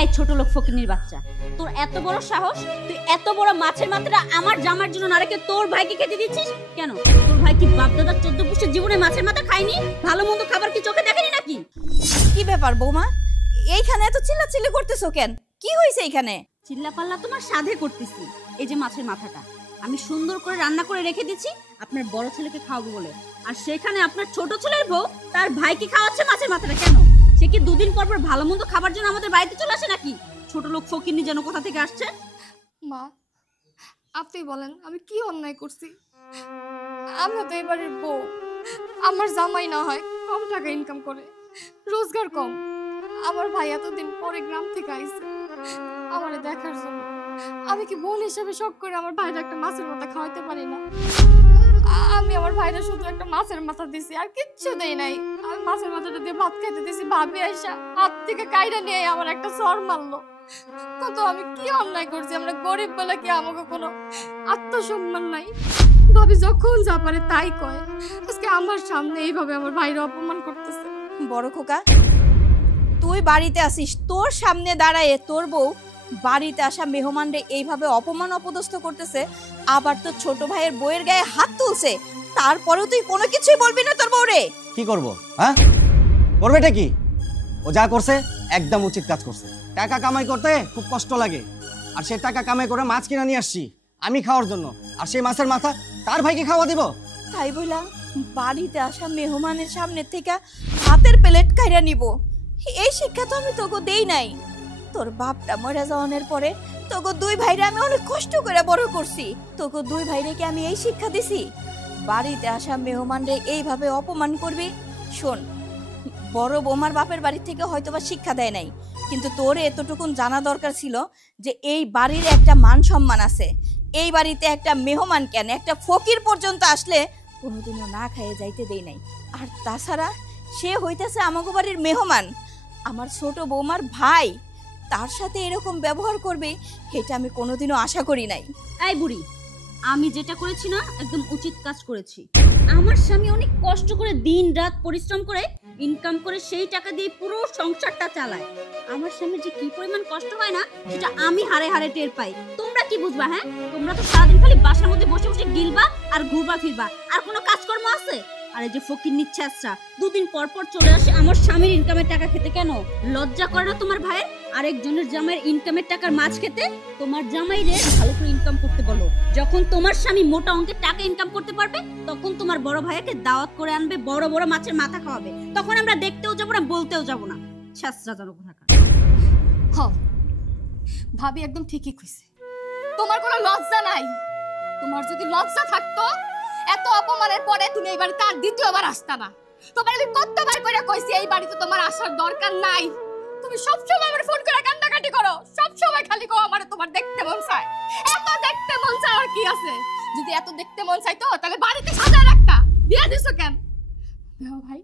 এই ছোট লোক ফকিনীর বাচ্চা, তোর এত বড় সাহস, তুই এত বড় মাছের মাথাটা আমার জামার জন্য না রেখে তোর ভাইকে খেতে দিচ্ছিস কেন? তোর ভাই কি বাপ দাদার 14 পুরুষের জীবনে মাছের মাথা খায়নি? ভালো মন্দ খাবার কি চোখে দেখেনি নাকি? কি ব্যাপার বৌমা, এইখানে এত চিল্লাচিল্লি করতেছো কেন? কি হয়েছে এইখানে? চিল্লাপাল্লা তোমার সাধে করতেছি। এই যে মাছের মাথাটা আমি সুন্দর করে রান্না করে রেখে দিচ্ছি আপনার বড় ছেলেকে খাওয়াবো বলে, আর সেখানে আপনার ছোট ছেলের বউ তার ভাইকে খাওয়াচ্ছে মাছের মাথাটা। কেন? সে কি দুদিন পর পর ভালো মন্দ খাবার জন্য আমাদের বাড়িতে চলে আসে নাকি? ছোট লোক ফকিন্নি যেন কোথা থেকে আসছে। মা, আপনি বলেন আমি কি অন্যায় করছি? আমরা তো এবারের বউ, আমার জামাই না হয় কম টাকা ইনকাম করে, রোজগার কম। আমার ভাই এতদিন পরে গ্রাম থেকে আইছে আমারে দেখার জন্য। আমি কি বোন হিসেবে শখ করে আমার ভাইরা একটা মাছের মাথা খাওয়াইতে পারি না? আমি আমার ভাইরা শুধু একটা মাছের মাথা দিছি, আর কিচ্ছু দেই নাই। আমি মাছের মাথাটা দিয়ে ভাত খাইতে দিছি, ভাবি আইসা হাত থেকে কাইরা নিয়ে আমার একটা সর মারলো। কত আমি কি অন্যায় করছি? আমরা গরিব বলে কি আমাকে কোনো আত্মসম্মান নাই? ভাবি যখন যা পারে তাই কয়, আজকে আমার সামনে এইভাবে আমার ভাইরা অপমান করতেছে। বড় খোকা, তুই বাড়িতে আসিস, তোর সামনে দাঁড়ায় তোর বউ বাড়িতে আসা মেহমানরে এইভাবে অপমান অপদস্থ করতেছে, আবার তোর ছোট ভাইয়ের বউয়ের গায়ে হাত তুলছে, তারপরেও তুই কোনো কিছুই বলবি না তোর বউরে? কি করব? হ্যাঁ, করবেটা কি? ও যা করছে একদম উচিত কাজ করছে। টাকা কামাই করতে খুব কষ্ট লাগে, আর সে টাকা কামাই করে মাছ কিনে নিয়ে আসছি আমি খাওয়ার জন্য, আর সেই মাছের মাথা তার ভাইকে খাওয়া দিব? তাই বইলা বাড়িতে আসা মেহমানের সামনে থেকে হাতের প্লেট কাইরা নিব, এই শিক্ষা তো আমি তোকে দেই নাই। তোর বাপটা মরে যাওয়ার পরে তোকে দুই ভাইরে আমি অনেক কষ্ট করে বড় করছি, তোকে দুই ভাইরে কি আমি এই শিক্ষা দিছি বাড়িতে আসা মেহমানরে এইভাবে অপমান করবি? শোন, বড় বৌমার বাপের বাড়ি থেকে হয়তোবা শিক্ষা দেয় নাই, কিন্তু তোর এতটুকুন জানা দরকার ছিল যে এই বাড়ির একটা মান সম্মান আছে। এই বাড়িতে একটা মেহমান কেন, একটা ফকির পর্যন্ত আসলে কোনোদিনও না খাইয়ে যাইতে দেই নাই। আর তাছাড়া সে হইতেছে আমাগো বাড়ির মেহমান, আমার ছোট বৌমার ভাই, তার সাথে এরকম ব্যবহার করবে এটা আমি কোনোদিনও আশা করি নাই। এই বুড়ি, আমি যেটা করেছি না একদম উচিত কাজ করেছি। আমার স্বামী অনেক কষ্ট করে দিন রাত পরিশ্রম করে ইনকাম করে সেই টাকা দিয়ে পুরো সংসারটা চালায়। আমার স্বামীর যে কি পরিমাণ কষ্ট হয় না সেটা আমি হারে হারে টের পাই। তোমরা কি বুঝবা? হ্যাঁ, তোমরা তো সারাদিন খালি বাসার মধ্যে বসে বসে গিলবা আর ঘুরবা ফিরবা, আর কোনো কাজকর্ম আছে? আর এই যে ফকির নিচ্ছাসরা দুদিন পর পর চলে আসে আমার স্বামীর ইনকামের টাকা খেতে। কেন লজ্জা করে না তোমার ভাইয়ের আরেকজনের জামাইয়ের ইনকামের টাকার মাছ খেতে? তোমার জামাইরে ভালো করে ইনকাম করতে বলো। যখন তোমার স্বামী মোটা অঙ্কের টাকা ইনকাম করতে পারবে তখন তোমার বড় ভাইকে দাওয়াত করে আনবে, বড় বড় মাছের মাথা খাওয়াবে, তখন আমরা দেখতেও যাবো না, বলতেও যাবো না। ছাসরা জানো কোথাকার। হ্যাঁ, ভাবি একদম ঠিকই কইছে। তোমার কোনো লজ্জা নাই? তোমার যদি লজ্জা থাকতো এত অপমানের পরে তুমি এই বাড়িতে আর দ্বিতীয়বার আসতা না। তোমার আমি কতবার করে কইছি এই বাড়িতে তোমার আসার দরকার নাই। তুমি সবসময় আমার ফোন করে কান্নাকাটি করো, সবসময় খালি কও আমারে তোমার দেখতে মন চায়। এত দেখতে মন চায় আর কি আছে? যদি এত দেখতে মন চাইতো তাহলে বাড়িতে সাজায় রাখতা, বিয়ে দিছো কেন? ভাই,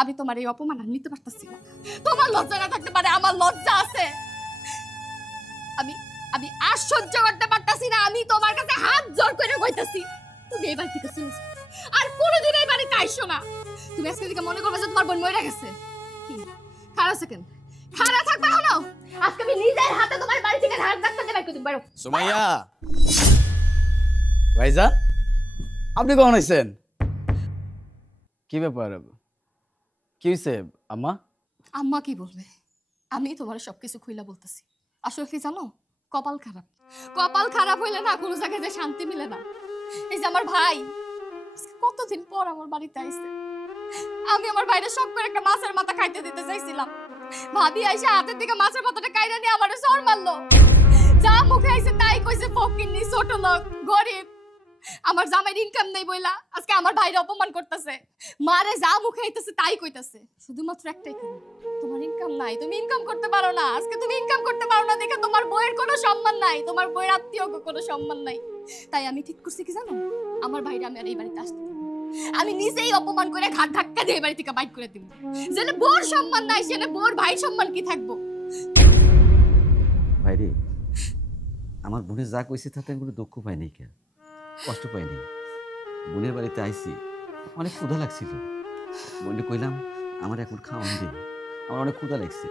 আমি তোমার এই অপমান আর নিতে পারতাছি না। তোমার লজ্জা না থাকতে পারে, আমার লজ্জা আছে। আমি আর সহ্য করতে পারতাছি না। আমি তোমার কাছে হাত জোর করে কইতাছি তুমি এই বাড়ি থেকে চলে যাও, আর কোনোদিন এই বাড়িতে আইসো না। তুমি আজকে থেকে মনে করবে যে তোমার বোন মরে গেছে। কি খারাপ সেকেন্ড খারাপ থাকবে হলো? আজকে আমি নিজের হাতে তোমার বাড়ি থেকে ঢাক ডাকতে দেব কই তুমি বাইরো। সুমাইয়া ভাইজান, আপনি কখন আইছেন? কি ব্যাপার, কি হইছে আম্মা? আম্মা কি বলবে? আমি তোমার সবকিছু খুইলা বলতেছি। আসলে কি জানো, কপাল খারাপ। কপাল খারাপ হইলে না কোনো জায়গায় যে শান্তি মিলে না। এই যে আমার ভাই কতদিন পর আমার বাড়িতে আইছে, আমি আমার বাইরে শখ করে একটা মাছের মাথা খাইতে দিতে চাইছিলাম। ভাবি আইসা হাতের দিকে মাছের মাথাটা কাইরা নিয়ে আমারে সর মারলো। যা মুখে আইছে তাই কইছে ফকিন্নি, ছোট লোক, গরিব। আমার জামাইর ইনকাম নেই বইলা আজকে আমার ভাইরে অপমান করতেছে। মারে যা মুখে আইতেছে তাই কইতাছে, শুধুমাত্র একটাই কারণ, তোমার ইনকাম নাই, তুমি ইনকাম করতে পারো না। আজকে তুমি ইনকাম করতে পারো না দেখে তোমার বউয়ের কোনো সম্মান নাই, তোমার বউয়ের আত্মীয়র কোনো সম্মান নাই। তাই আমি ঠিক করছি কি জানো, আমার ভাইরে আমি আর এই বাড়িতে আসতে দেব। আমি নিজেই অপমান করে ঘাট ধাক্কা দিয়ে এই বাড়ি থেকে বাইট করে দিব। যেন বউর সম্মান নাই সেনে বউর ভাই সম্মান কি থাকবো? ভাইরে, আমার বোনের যা কইছে তাতে আমি কোনো দুঃখ পাইনি, কেন কষ্ট পাইনি। বোনের বাড়িতে আইছি, অনেক ক্ষুধা লাগছিল। বোনে কইলাম আমার এখন খাওয়ান দিই, আমার অনেক ক্ষুধা লাগছে।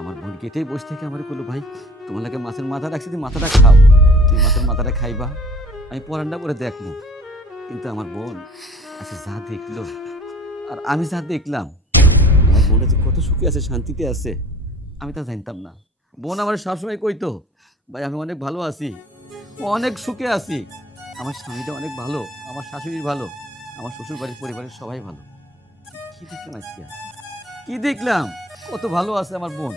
আমার বোন গেটেই বসে থেকে আমার বললো, ভাই তোমার লাগে মাছের মাথা রাখছি, তুমি মাথাটা খাও, তুমি মাছের মাথাটা খাইবা, আমি পরানটা করে দেখবো। কিন্তু আমার বোন আচ্ছা যা দেখলো আর আমি যা দেখলাম, আমার বোনটা যে কত সুখে আছে, শান্তিতে আছে, আমি তা জানতাম না। বোন আমার সবসময় কইতো, ভাই আমি অনেক ভালো আছি, অনেক সুখে আছি, আমার স্বামীটা অনেক ভালো, আমার শাশুড়ি ভালো, আমার শ্বশুর বাড়ির পরিবারের সবাই ভালো। কি দেখলাম আজকে, কি দেখলাম, কত ভালো আছে আমার বোন।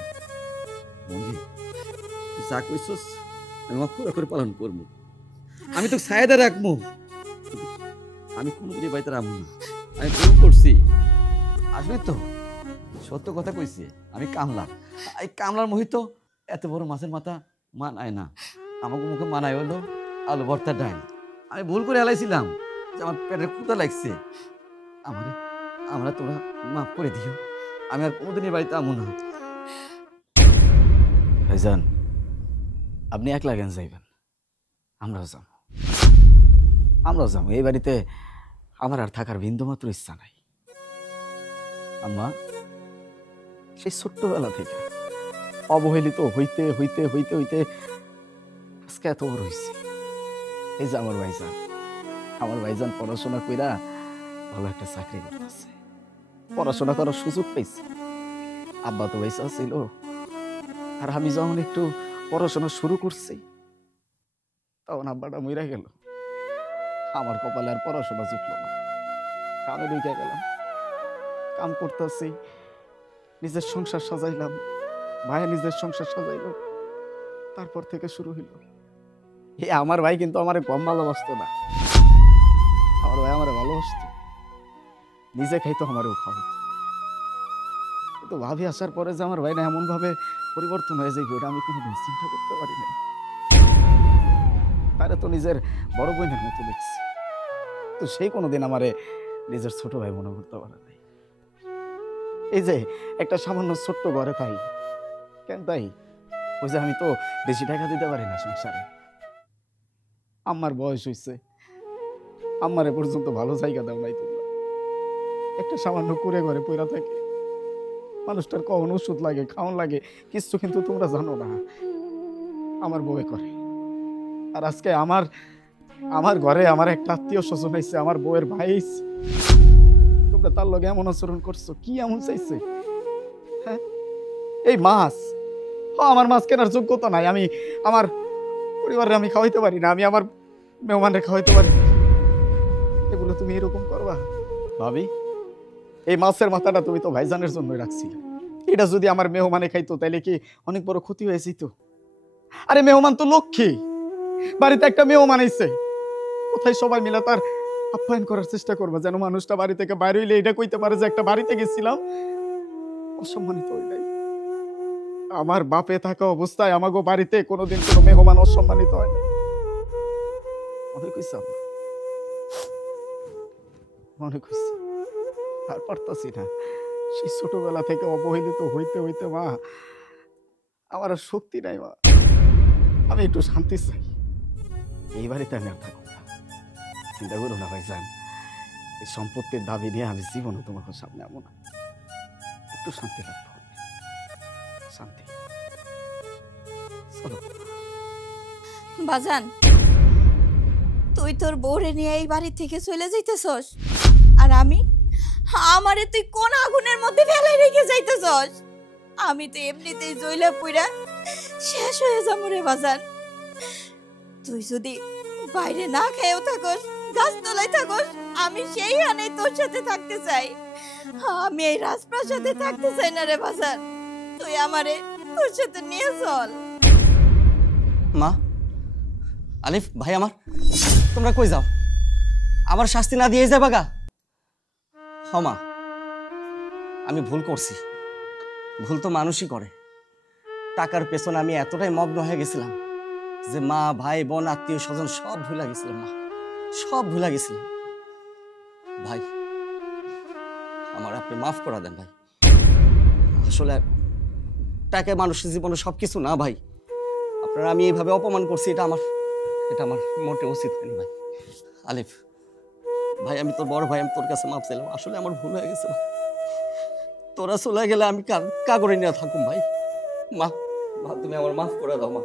বোনজি তুই যা কইছস আমি অক্ষর করে পালন করবো, আমি তো ছায়াদা রাখবো, আমি কোনোদিন এই বাড়িতে রাখবো না, আমি ভুল করছি। আসলে তো সত্য কথা কইছি, আমি কামলা, এই কামলার মোহিত এত বড় মাছের মাথা মানায় না, আমাকে মুখে মানায় হলো আলু ভর্তা ডাল। আমি ভুল করে এলাইছিলাম যে আমার পেটের ক্ষুধা লাগছে, আমরা তোমরা মাফ করে দিও, আমি আর কোনোদিন এই বাড়িতে আমো না। ভাইজান আপনি একলা কেন যাইবেন, আমরাও যাবো। এই বাড়িতে আমার আর থাকার বিন্দুমাত্র ইচ্ছা নাই। আম্মা সেই ছোট্টবেলা থেকে অবহেলিত হইতে হইতে হইতে হইতে আজকে এত বড় হয়েছে। এই যে আমার ভাইজান পড়াশোনা কইরা ভালো একটা চাকরি করতেছে, পড়াশোনা করার সুযোগ পাইছে। আব্বা তো পয়সা ছিল, আর আমি যখন একটু পড়াশোনা শুরু করছি তখন আব্বাটা মইরা গেল, আমার কপালে আর পড়াশোনা জুটলো না, কামে ঢুকে গেলাম, কাম করতেছি, নিজের সংসার সাজাইলাম, ভাই নিজের সংসার সাজাইল, তারপর থেকে শুরু হইল। আমার ভাই কিন্তু আমার কম ভালোবাসতো না, আমার ভাই আমার ভালোবাসতো, নিজে খাইতো আমারও খাওয়াইতো। কিন্তু ভাবি আসার পরে যে আমার ভাই না এমন ভাবে পরিবর্তন হয়ে যায় ওটা আমি কোনোদিন চিন্তা করতে পারি নাই। তারা তো নিজের বড় বোনের মতো দেখছি, তো সেই কোনোদিন আমারে নিজের ছোট ভাই মনে করতে পারে নাই। এই যে একটা সামান্য ছোট্ট ঘরে তাই কেন তাই ওই যে আমি তো বেশি টাকা দিতে পারি না সংসারে, আমার বয়স হয়েছে, আমারে পর্যন্ত ভালো জায়গা দাও নাই তোমরা। একটা সামান্য কুড়ে ঘরে পইরা থাকে, মানুষটার কখন ওষুধ লাগে, খাওয়ান লাগে কিছু, কিন্তু তোমরা জানো না আমার বউয়ে করে। আর আজকে আমার ঘরে আমার একটা আত্মীয় স্বজন হয়েছে, আমার বউয়ের ভাই হয়েছে, তোমরা তার লগে এমন আচরণ করছো, কি এমন চাইছে? হ্যাঁ এই মাছ, আমার মাছ কেনার যোগ্যতা নাই, আমি আমার পরিবারে আমি খাওয়াইতে পারি না, আমি আমার মেহমানরে খাওয়াইতে পারি না, এগুলো তুমি এরকম করবা? ভাবি এই মাছের মাথাটা তুমি তো ভাইজানের জন্য রাখছিলে, এটা যদি আমার মেহমানে খাইতো তাইলে কি অনেক বড় ক্ষতি হয়ে যেত? আরে মেহমান তো লক্ষ্মী, বাড়িতে একটা মেহমান আইছে, কোথায় সবাই মিলে তার আপ্যায়ন করার চেষ্টা করবা, যেন মানুষটা বাড়ি থেকে বাইরে হইলে এটা কইতে পারে যে একটা বাড়িতে গেছিলাম, অসম্মানিত হই নাই। আমার বাপে থাকা অবস্থায় আমাগো বাড়িতে কোনোদিন কোনো মেহমান অসম্মানিত হয় না। মনে কইছে মনে কইছে আর পারতাছি না, সেই ছোটবেলা থেকে অবহেলিত হইতে হইতে মা আমার আর শক্তি নাই মা, আমি একটু শান্তি চাই, এই বাড়িতে আমি আর থাকবো না। চিন্তা করো না ভাইজান, এই সম্পত্তির দাবি নিয়ে আমি জীবনে তোমার সামনে আমো না, একটু শান্তি রাখবো, শান্তি। চলো বাজান, তুই তোর বউরে নিয়ে এই বাড়ি থেকে চলে যাইতেছস, আর আমারে তুই কোন আগুনের মধ্যে ফেলাই রেখে যাইতেছস? আমি তো এমনিতেই জ্বলা পুইরা শেষ হয়ে যাবো রে বাজান। তুই যদি বাইরে না খেয়েও থাকস, গাছতলায় থাকস, আমি সেই হানে তোর সাথে থাকতে চাই, আমি এই রাজপ্রাসাদে থাকতে চাই না রে বাজান, তুই আমারে তোর সাথে নিয়ে চল। মা, আলিফ ভাই আমার, তোমরা কই যাও? আমার শাস্তি না দিয়ে যাবা গা? হ মা, আমি ভুল করছি, ভুল তো মানুষই করে। টাকার পেছনে আমি এতটাই মগ্ন হয়ে গেছিলাম যে মা, ভাই, বোন, আত্মীয় স্বজন সব ভুলে গেছিলাম মা, সব ভুলে গেছিলাম। ভাই আমার আপনি মাফ করে দেন ভাই, আসলে টাকা মানুষের জীবনে সবকিছু না ভাই। আপনারা আমি এইভাবে অপমান করছি, এটা আমার মোটে উচিত হয়নি ভাই। আলিফ ভাই, আমি তোর বড় ভাই, আমি তোর কাছে মাফ চাইলাম, আসলে আমার ভুল হয়ে গেছে। তোরা চলে গেলে আমি কা করে নিয়ে থাকুম ভাই, মা মা তুমি আমার মাফ করে দাও মা।